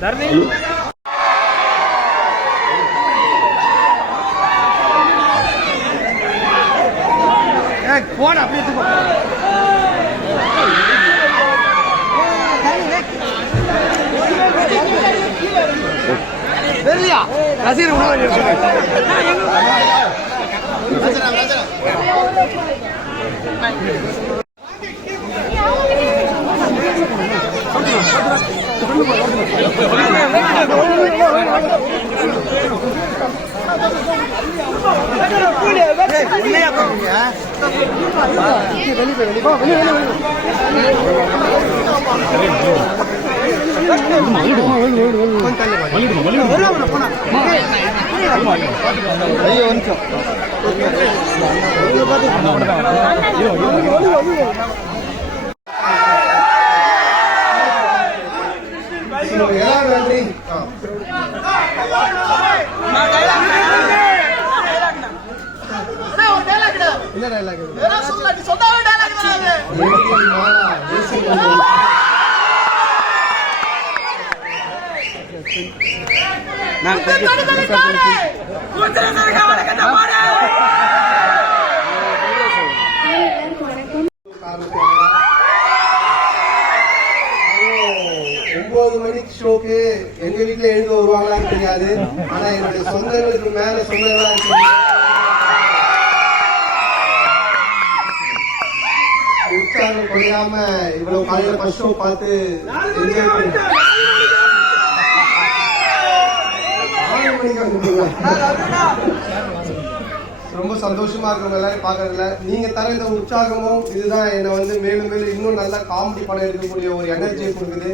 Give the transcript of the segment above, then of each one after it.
தரணி போன அப்படியே தெரியலையா ரசிகர் உணவு ஐயோ எல்லாரும் நன்றி. என்ன dialogue? இது? ஒன்பது மணிக்கு ஷோக்கு எங்க வீட்டுல எழுந்து வருவாங்களான்னு தெரியாது. ஆனா என்னுடைய சொந்தங்களுக்கு மேல சொந்தங்களா இருக்கு. உற்சாகம் குறையாம இவ்வளவு காலையில ஃபர்ஸ்ட் ஷோ பார்த்து என்ஜாய் பண்ணுங்க ரொம்ப சந்தோஷமா இருக்கும் எல்லாரும் பாக்குறதுல நீங்க தர இந்த உற்சாகமும் இதுதான் என்னை வந்து மேலும் மேலும் இன்னும் நல்லா காமெடி படம் எடுக்கக்கூடிய ஒரு எனர்ஜியை கொடுக்குது.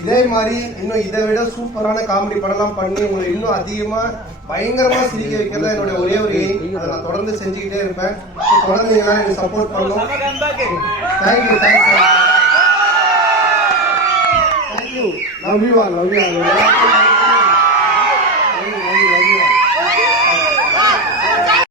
இதே மாதிரி இன்னும் இதை விட சூப்பரான காமெடி படம்லாம் பண்ணி உங்களை இன்னும் அதிகமா பயங்கரமா சிரிக்க வைக்கிறதா என்னுடைய என்னோட ஒரே ஒரு எய்ம் அதை நான் தொடர்ந்து செஞ்சுக்கிட்டே இருப்பேன். தொடர்ந்து எனக்கு சப்போர்ட் பண்ணணும் thank you thank you thank you love you all love you all